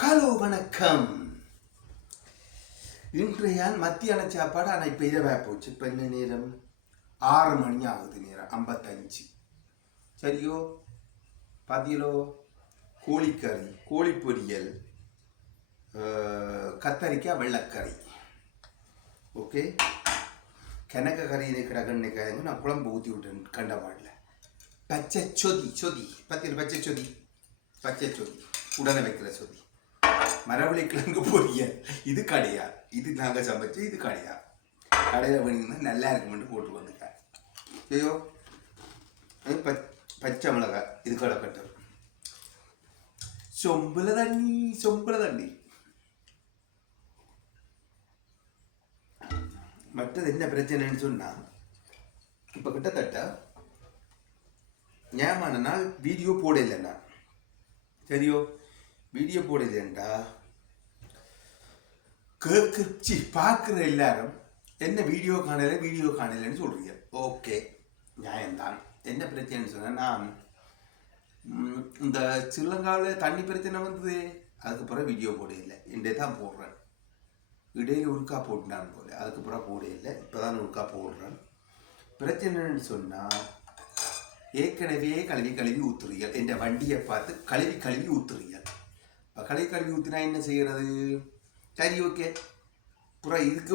Hello வணக்கம். இன்றைய மத்தியான சாப்பாடு ஆனால் இப்போ இரவாக போச்சு. இப்போ என்ன நேரம்? 6 மணி ஆகுது. நேரம் 55. சரியோ? பதிலோ கோழிக்கறி, கோழி பொரியல், கத்தரிக்காய் வெள்ளைக்கறி. ஓகே, கிணக்க கறியை கிடக்குன்னு கிழங்கு நான் குழம்பு ஊற்றி விட்டேன். கண்டவாடில் பச்சை சொதி பத்தியில் பச்சை சொதி உடனே வைக்கிற சொதி. மரவள்ளி கிழங்கு பொரியல். இது கிடையாது, இது நாங்கள் சமைச்சு. இது கிடையாது, கடையில் பண்ணிங்கன்னா நல்லா இருக்குமென்று போட்டு வந்துட்டேன். ஐயோ, பச்சை மிளகாய் இது கடப்பட்டு. சொம்புல தண்ணி. மற்றது என்ன பிரச்சனைன்னு சொன்னா, இப்போ கிட்டத்தட்ட ஞாபக நாள் வீடியோ போடலைன்னா சரியோ, வீடியோ போடலைண்டா பார்க்குற எல்லாரும் என்ன வீடியோ காணலைன்னு சொல்றீங்க. ஓகே, நியாயம்தான். என்ன பிரச்சனைன்னு சொன்னால், நான் இந்த ஸ்ரீலங்காவில் தண்ணி பிரச்சனை வந்தது, அதுக்கப்புறம் வீடியோ போடலை. இன்றைய தான் போடுறேன். இடையில ஒருக்கா போட்டுனான் போல, அதுக்கப்புறம் போடலை. இப்போ தான் ஒருக்கா போடுறேன். பிரச்சனைன்னு சொன்னால், ஏற்கனவே கழுவி ஊற்றுறீர்கள். என் வண்டியை பார்த்து கழுவி ஊற்றுறீர்கள். இப்போ கழுவி ஊற்றினா என்ன செய்கிறது? சரி, ஓகே, அப்புறம் இதுக்கு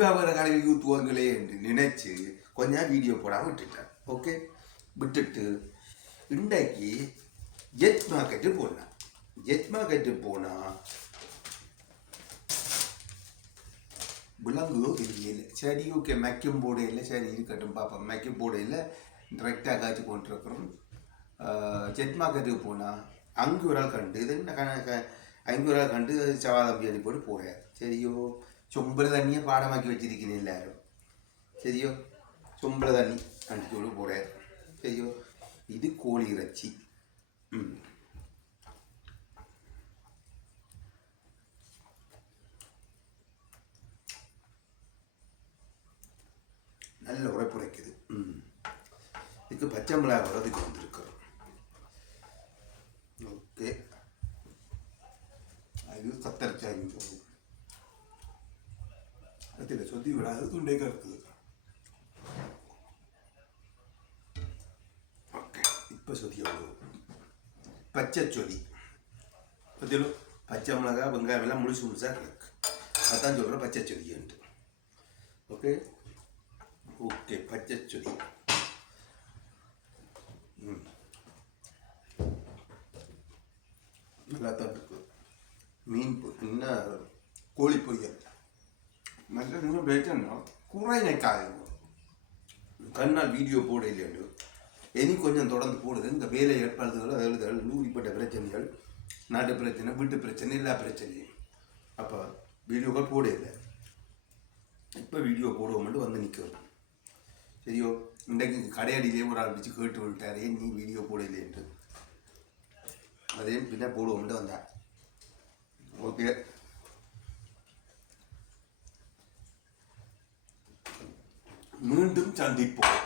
வேறு வேறு கழுவி ஊற்றுவாங்களே என்று நினைச்சு கொஞ்சம் வீடியோ போடாமல் விட்டுட்டேன். ஓகே, விட்டுட்டு இன்றைக்கு ஜெட் மார்க்கெட்டு போனால் விலங்குதோ தெரியல. சரி, ஓகே, மேக்கும் போடையில் சரி இருக்கட்டும் பார்ப்போம். மேக்கும் போடையில் டிரெக்டாக காய்ச்சி கொண்டிருக்கிறோம். ஜெட் மார்க்கெட்டுக்கு போனால் அங்கே ஒரு ஆள் கண்டு அங்கே ஒரு ஆள் கண்டு சவாதம் பிரியாணி போட்டு போகிறார். சரியோ, சொம்பளை தண்ணியை பாடமாக்கி வச்சிருக்கீங்க எல்லாரும். சரியோ, சொம்பளை தண்ணி அடிச்சு கொண்டு போகிறார். சரியோ, இது கோழி இறைச்சி. நல்ல உரைப்புரைக்குது. இதுக்கு பச்சை மிளகாய் வரதுக்கு வந்திருக்கிறோம். ஓகே, அது கத்தரிக்காய் அதில் சொத்தி விடாது, துண்டைக்காக இருக்குது. ஓகே, இப்போ சொத்தி எவ்வளோ? பச்சை சொதி பத்தியோ, பச்சை மிளகாய் வெங்காயம் எல்லாம் முழுசாக இருக்கு. அதான் சொல்கிறேன் பச்சை சொதின்ட்டு. ஓகே ஓகே, பச்சை சொதி. நல்லா தான் இருக்கு. மீன் என்ன கோழி பொரியல். மற்ற இன்னும் பேச்சா குறைக்காது. கண்ணால் வீடியோ போட இல்லையோ, இனி கொஞ்சம் தொடர்ந்து போடுது. இந்த வேலை ஏற்பாடுகள், அதாவது நூறிப்பட்ட பிரச்சனைகள், நாட்டு பிரச்சனை, வீட்டு பிரச்சனை, எல்லா பிரச்சனையும். அப்போ வீடியோக்கள் போட இல்லை. இப்போ வீடியோ போடுவோம்ட்டு வந்து நிற்கிறோம். சரியோ, இன்றைக்கு கடையடியிலே ஒரு ஆள் பிடிச்சி கேட்டு விட்டாரே, நீ வீடியோ போடலைன்ட்டு. அதே பின்ன போடுவோம்ட்டு வந்தேன். ஓகே, மீண்டும் சந்திப்போம்.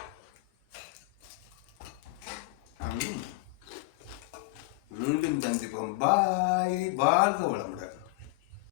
பாய். வாழ்க வளமுடன்.